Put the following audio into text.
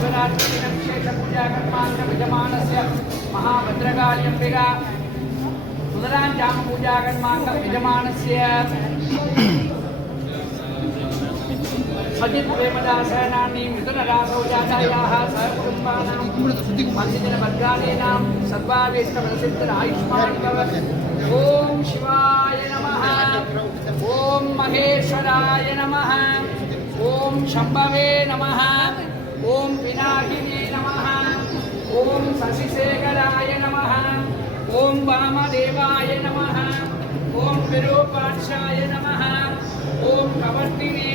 महाशिवरात्रिदिनं विशेषपूजाकर्मान् विजमानस्य महाभद्रकाल्यम्बिका सुदराञ्जामपूजाकर्मान् विजमानस्य सजित् प्रेमदासनानि मिथुनरासौ जातायाः सहकुटुम्बानां मन्दिरवर्गादीनां सर्वाभीष्टप्रसिद्धिरायुष्मान् भव। ॐ शिवाय नमः, ॐ महेश्वराय नमः, ॐ शम्भवे नमः, ॐ पिनाकिने नमः, ॐ शशिशेखराय नमः, ॐ वामदेवाय नमः, ॐ विरूपाक्षाय नमः, ॐ कवर्तिने